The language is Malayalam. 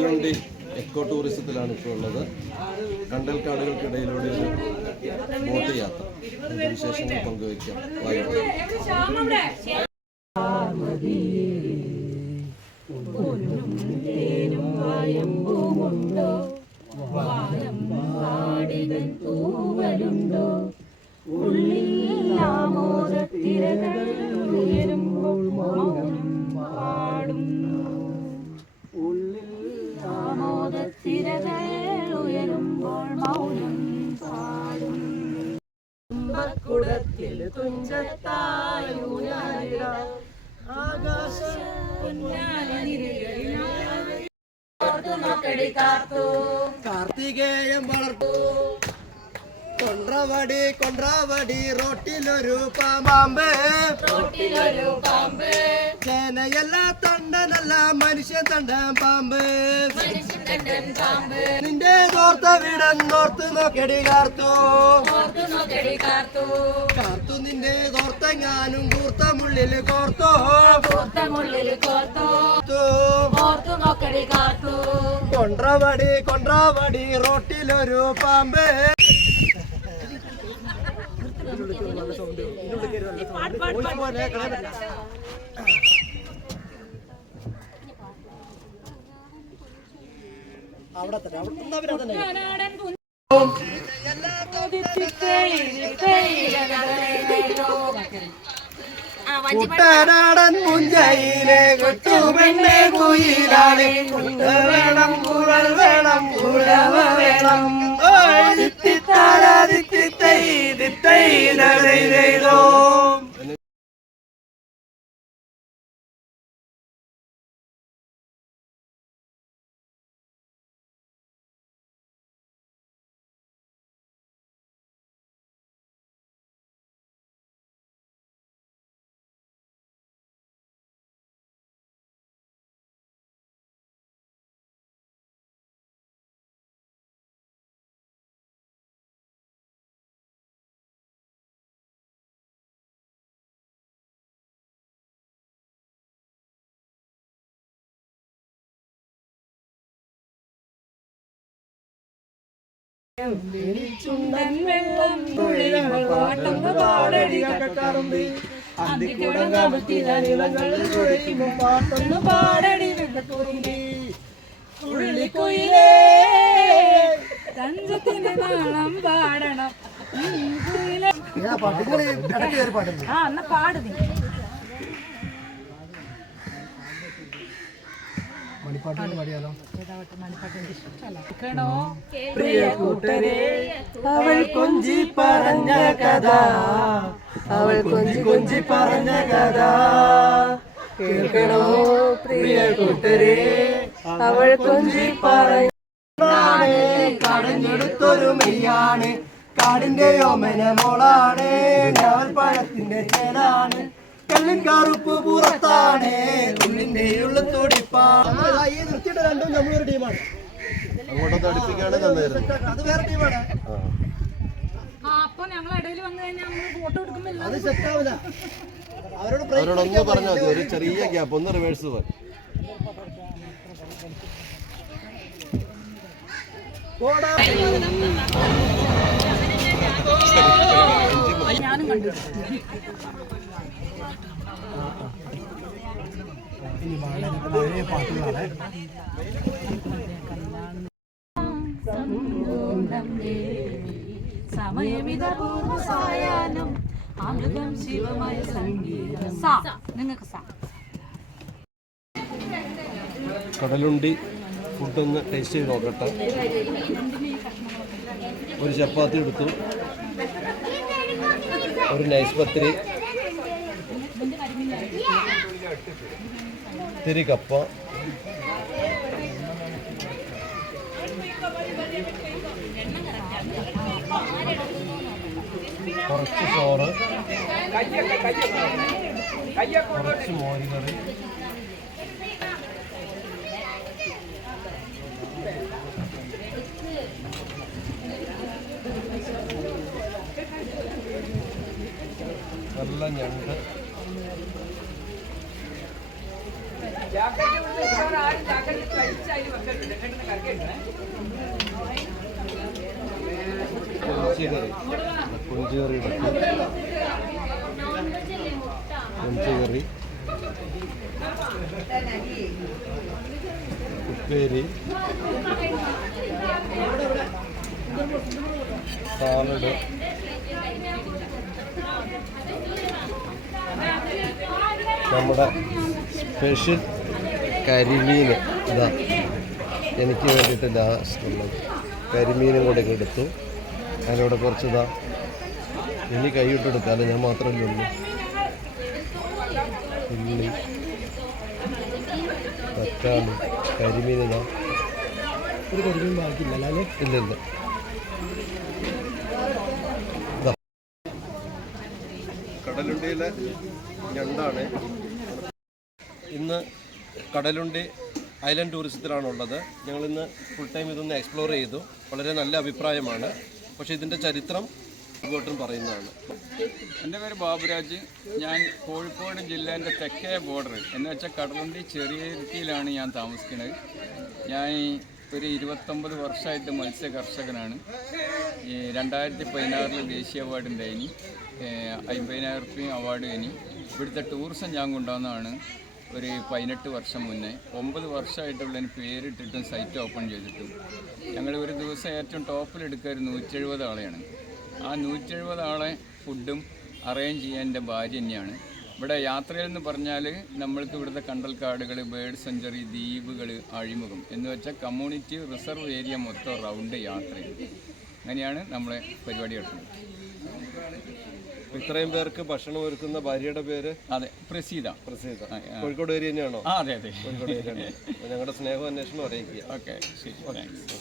കടലുണ്ടി എക്കോ ടൂറിസത്തിലാണ് ഇപ്പോൾ ഉള്ളത്. കണ്ടൽക്കാടുകൾക്കിടയിലൂടെ ഒരു ബോട്ട് യാത്ര, വിശേഷങ്ങൾ പങ്കുവയ്ക്കാം. കുടത്തിൽ തുഞ്ചത്തായൂനാലിട കാർത്തികേയം വളർത്തു കൊണ്ട്രാവടി റോട്ടിലൊരു പാമ്പ് ചേനയല്ല തണ്ടനല്ല മനുഷ്യൻ തണ്ടൻ പാമ്പ് നിന്റെ നോർത്ത വീടന്നോർത്ത് നോക്കടി കാർത്തു നിന്റെ കോർത്തെങ്ങാനും കൂർത്ത മുള്ളിൽ കോർത്തോ കൊണ്ട്രാവടി റോട്ടിലൊരു പാമ്പ്. കുട്ടനാടൻ മുഞ്ചയിലെ കൊട്ടുമെണ്ണെ കുയിലാണ് വേണം കുഴൽ വേണം കുഴവ വേണം ചുണ്ടൻ വെള്ളം പാടടി അന്തിക്കൂടം കാമത്തിലങ്ങൾ പാട്ടൊന്ന് പാടടി വെക്കത്തുറുമ്പി ഉള്ളിക്കുയിലേ തഞ്ചത്തിന്റെ നാളം പാടണം. എന്നാ പാടുതി പ്രിയ കൂട്ടരെ അവൾ കൊഞ്ചി പറഞ്ഞ കഥ പറഞ്ഞ കഥ കേൾക്കണോ പ്രിയ കൂട്ടരെ അവൾ കൊഞ്ചി പറഞ്ഞാണ് കടഞ്ഞെടുത്തൊരു മെയ്യാണ് കാടിന്റെ ഓമന മോളാണ് ഞാൻ പഴത്തിന്റെ ചേലാണ് കല്ലിൻ കറുപ്പ് പുറത്താണ് ഉള്ളിന്റെ ഉള്ളിൽ തുടിപ്പാണ്. നിർത്തിയിട്ട് രണ്ടും നമ്മളൊരു ടീമാണ്. അങ്ങോട്ടൊന്ന് അടുപ്പിക്കുകയാണെങ്കിൽ നന്നായിരുന്നു. അത് വേറെ ടീമാണ്. അപ്പൊ ഞങ്ങൾ ഇടയിൽ വന്നു കഴിഞ്ഞാൽ നമ്മള് ഫോട്ടോ എടുക്കുമ്പോ അത് സെറ്റാവില്ല. അവരോടൊന്ന് പറഞ്ഞാൽ മതി, ഒരു ചെറിയ ഗ്യാപ്പ് ഒന്ന് റിവേഴ്സ് പോയി. ഞാനും കണ്ടു. സമയമിതപൂർവസായാലും അമൃതം ശിവമായ സംഗീതം നിങ്ങൾക്ക് കടലുണ്ടി ഫുഡൊന്ന് ടേസ്റ്റ് ചെയ്ത് നോക്കട്ടെ. ഒരു ചപ്പാത്തി എടുത്തു, ഒരു നൈസ് പത്തിരി, ഇത്തിരി കപ്പ, കുറച്ച് ചോറ്, കുറച്ച് മോരുകറി, നല്ല ഞണ്ട്, കൊഞ്ചുകറി കൊഞ്ചുകറി ഉപ്പേരി സാലഡ് നമ്മുടെ സ്പെഷ്യൽ കരിമീൻ ഇതാ എനിക്ക് വേണ്ടിയിട്ട് ലാസ്റ്റുള്ളത് കരിമീനും കൂടെ എടുത്തു. അതിലൂടെ കുറച്ചിതാ ഇനി കൈയിട്ടെടുക്കാമല്ലോ, ഞാൻ മാത്രമല്ലേ ഉള്ളൂ. ഉള്ളി, തക്കാളി, കരിമീൻ ഇതാ. ഒരു കരിമീൻ ബാക്കിയില്ല അല്ലേ? ഇല്ല. കടലുണ്ടിയിലെ ഞണ്ടാണ് ഇന്ന്. കടലുണ്ടി ഐലൻഡ് ടൂറിസത്തിലാണുള്ളത്. ഞങ്ങളിന്ന് ഫുൾ ടൈം ഇതൊന്ന് എക്സ്പ്ലോർ ചെയ്തു. വളരെ നല്ല അഭിപ്രായമാണ്. പക്ഷേ ഇതിൻ്റെ ചരിത്രം ഇങ്ങോട്ടും പറയുന്നതാണ്. എൻ്റെ പേര് ബാബുരാജ്. ഞാൻ കോഴിക്കോട് ജില്ലേൻ്റെ തെക്കേ ബോർഡർ എന്ന് വെച്ചാൽ കടലുണ്ടി ചെറിയരുത്തിയിലാണ് ഞാൻ താമസിക്കുന്നത്. ഞാൻ ഒരു 29 വർഷമായിട്ട് മത്സ്യ കർഷകനാണ്. 2016 ദേശീയ അവാർഡ് ഉണ്ടായിനി, 50,000 റുപ്യ അവാർഡ് കഴിഞ്ഞ്. ഇവിടുത്തെ ടൂറിസം ഞാൻ കൊണ്ടുവന്നതാണ് ഒരു 18 വർഷം മുന്നേ. 9 വർഷമായിട്ടുള്ളതിന് പേരിട്ടിട്ടും സൈറ്റ് ഓപ്പൺ ചെയ്തിട്ടും. ഞങ്ങൾ ഒരു ദിവസം ഏറ്റവും ടോപ്പിലെടുക്കുക ഒരു 170 ആളെയാണ്. ആ 170 ആളെ ഫുഡും അറേഞ്ച് ചെയ്യാൻ എൻ്റെ ഭാര്യ തന്നെയാണ്. ഇവിടെ യാത്രയിലെന്ന് പറഞ്ഞാൽ നമ്മൾക്ക് ഇവിടുത്തെ കണ്ടൽക്കാടുകൾ, ബേർഡ് സെഞ്ചുറി, ദ്വീപുകൾ, അഴിമുഖം എന്ന് വെച്ചാൽ കമ്മ്യൂണിറ്റി റിസർവ് ഏരിയ മൊത്തം റൗണ്ട് യാത്രയും. അങ്ങനെയാണ് നമ്മളെ പരിപാടി നടത്തുന്നത്. ഇത്രയും പേർക്ക് ഭക്ഷണം ഒരുക്കുന്ന ഭാര്യയുടെ പേര്? അതെ, പ്രസീത. കോഴിക്കോട് ഏരിയ തന്നെയാണോ? അതെ. കോഴിക്കോട് ഏരിയ. ഞങ്ങളുടെ സ്നേഹം അന്വേഷണം അറിയിക്കുക. ഓക്കെ, ശരി, താങ്ക്സ്.